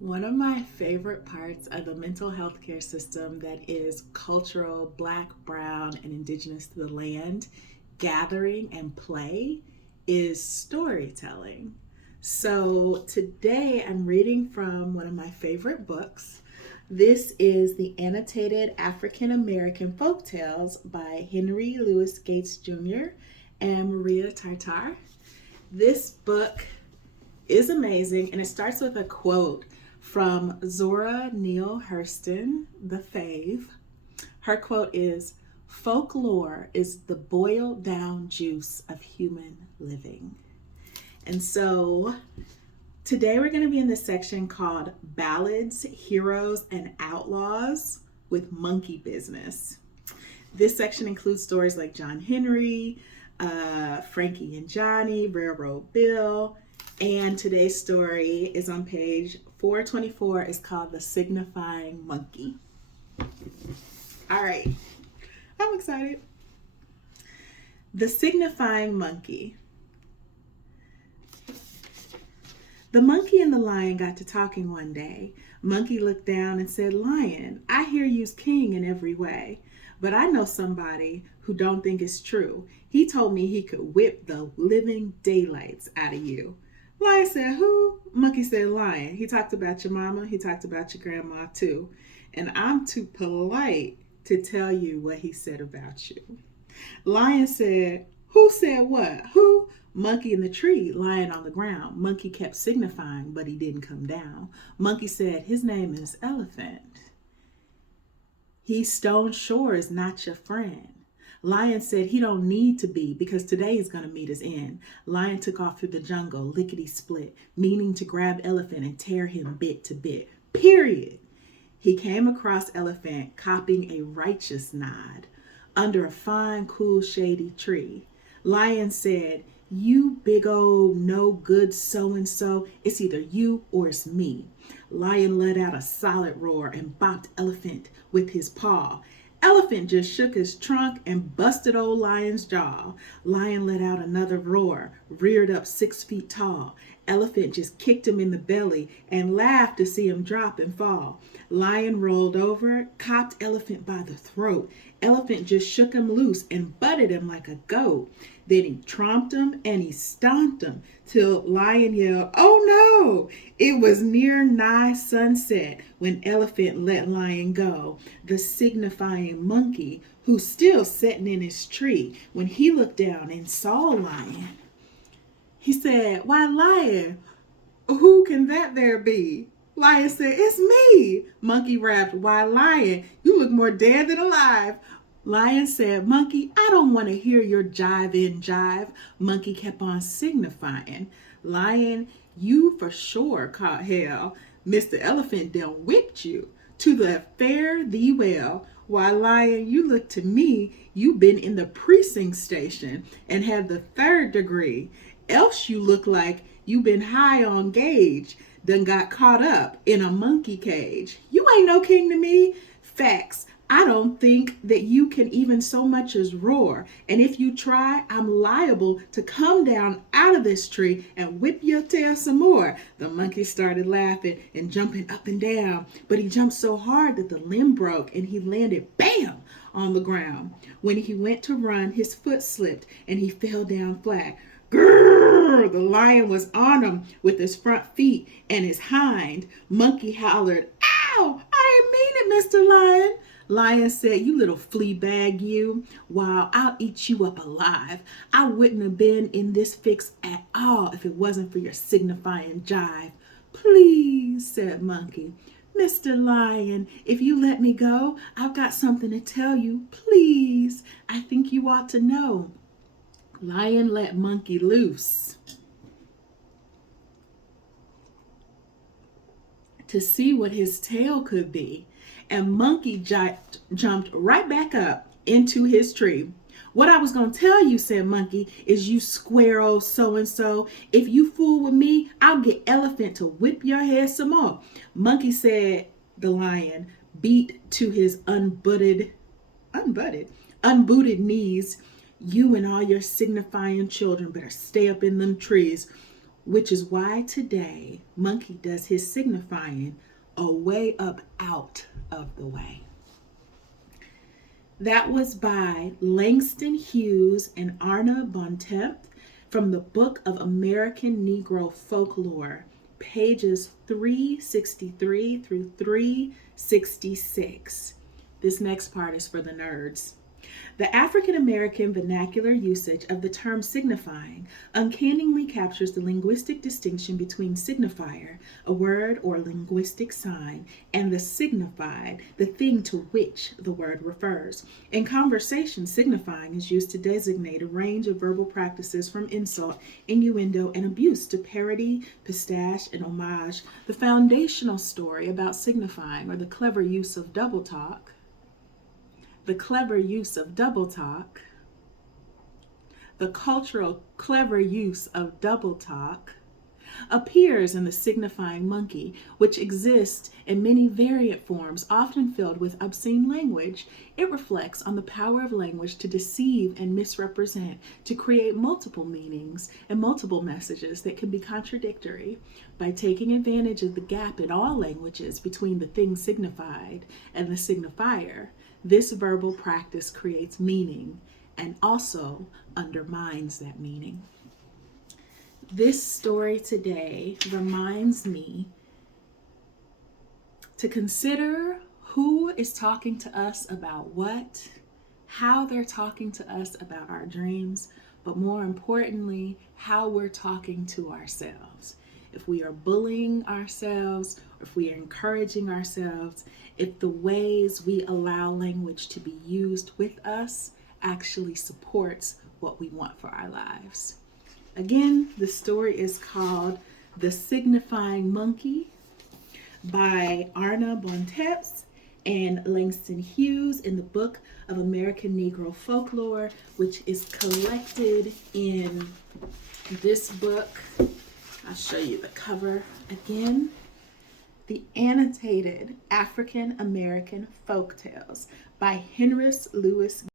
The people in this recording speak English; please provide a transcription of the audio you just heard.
One of my favorite parts of the mental health care system that is cultural, Black, Brown, and Indigenous to the land, gathering and play is storytelling. So today I'm reading from one of my favorite books. This is the Annotated African American Folktales by Henry Louis Gates Jr. and Maria Tartar. This book is amazing, and it starts with a quote from Zora Neale Hurston, the fave. Her quote is, "Folklore is the boiled down juice of human living." And so today we're going to be in this section called Ballads, Heroes, and Outlaws with Monkey Business. This section includes stories like John Henry, Frankie and Johnny, Railroad Bill, and today's story is on page 424. It's called The Signifying Monkey. All right, I'm excited. The Signifying Monkey. The monkey and the lion got to talking one day. Monkey looked down and said, "Lion, I hear you's king in every way, but I know somebody who don't think it's true. He told me he could whip the living daylights out of you." Lion said, "Who?" Monkey said, "Lion. He talked about your mama. He talked about your grandma too. And I'm too polite to tell you what he said about you." Lion said, "Who said what? Who?" Monkey in the tree, lion on the ground. Monkey kept signifying, but he didn't come down. Monkey said, "His name is Elephant. He's stone sure is not your friend." Lion said he don't need to be because today he's going to meet his end. Lion took off through the jungle, lickety split, meaning to grab Elephant and tear him bit to bit. Period. He came across Elephant copping a righteous nod under a fine, cool, shady tree. Lion said, "You big old no good so-and-so, it's either you or it's me." Lion let out a solid roar and bopped Elephant with his paw. Elephant just shook his trunk and busted old Lion's jaw. Lion let out another roar, reared up 6 feet tall. Elephant just kicked him in the belly and laughed to see him drop and fall. Lion rolled over, copped Elephant by the throat. Elephant just shook him loose and butted him like a goat. Then he tromped him and he stomped him till Lion yelled, "Oh no!" It was near nigh sunset when Elephant let Lion go. The signifying monkey, who's still sitting in his tree, when he looked down and saw Lion, he said, "Why, Lion, who can that there be?" Lion said, "It's me." Monkey rapped, "Why, Lion, you look more dead than alive." Lion said, "Monkey, I don't want to hear your jive in jive." Monkey kept on signifying. Lion, "You for sure caught hell. Mr. Elephant done whipped you. To the fare thee well." Why, Lion, you look to me, you been in the precinct station and have the 3rd degree. Else you look like you been high on gauge, done got caught up in a monkey cage. You ain't no king to me. Facts. I don't think that you can even so much as roar. And if you try, I'm liable to come down out of this tree and whip your tail some more. The monkey started laughing and jumping up and down, but he jumped so hard that the limb broke and he landed bam on the ground. When he went to run, his foot slipped and he fell down flat. Grrr! The lion was on him with his front feet and his hind. Monkey hollered, "Ow! I didn't mean it, Mr. Lion." Lion said, "You little flea bag, you. Wow, I'll eat you up alive. I wouldn't have been in this fix at all if it wasn't for your signifying jive." "Please," said Monkey. "Mr. Lion, if you let me go, I've got something to tell you. Please, I think you ought to know." Lion let Monkey loose to see what his tail could be, and Monkey jumped right back up into his tree. "What I was going to tell you," said Monkey, "is you square old so-and-so. If you fool with me, I'll get Elephant to whip your head some more." Monkey said, the lion, beat to his unbooted knees, "You and all your signifying children better stay up in them trees. which is why today Monkey does his signifying a way up out of the way. That was by Langston Hughes and Arna Bontemps from the Book of American Negro Folklore, pages 363 through 366. This next part is for the nerds. The African American vernacular usage of the term signifying uncannily captures the linguistic distinction between signifier, a word or linguistic sign, and the signified, the thing to which the word refers. In conversation, signifying is used to designate a range of verbal practices from insult, innuendo, and abuse to parody, pistache, and homage. The foundational story about signifying, or the clever use of double talk, the cultural clever use of double talk, appears in the Signifying Monkey, which exists in many variant forms, often filled with obscene language. It reflects on the power of language to deceive and misrepresent, to create multiple meanings and multiple messages that can be contradictory. By taking advantage of the gap in all languages between the thing signified and the signifier, this verbal practice creates meaning and also undermines that meaning. This story today reminds me to consider who is talking to us about what, how they're talking to us about our dreams, but more importantly, how we're talking to ourselves. If we are bullying ourselves, or if we are encouraging ourselves, if the ways we allow language to be used with us actually supports what we want for our lives. Again, the story is called The Signifying Monkey by Arna Bontemps and Langston Hughes in the Book of American Negro Folklore, which is collected in this book. I'll show you the cover again. The Annotated African American Folktales by Henry Louis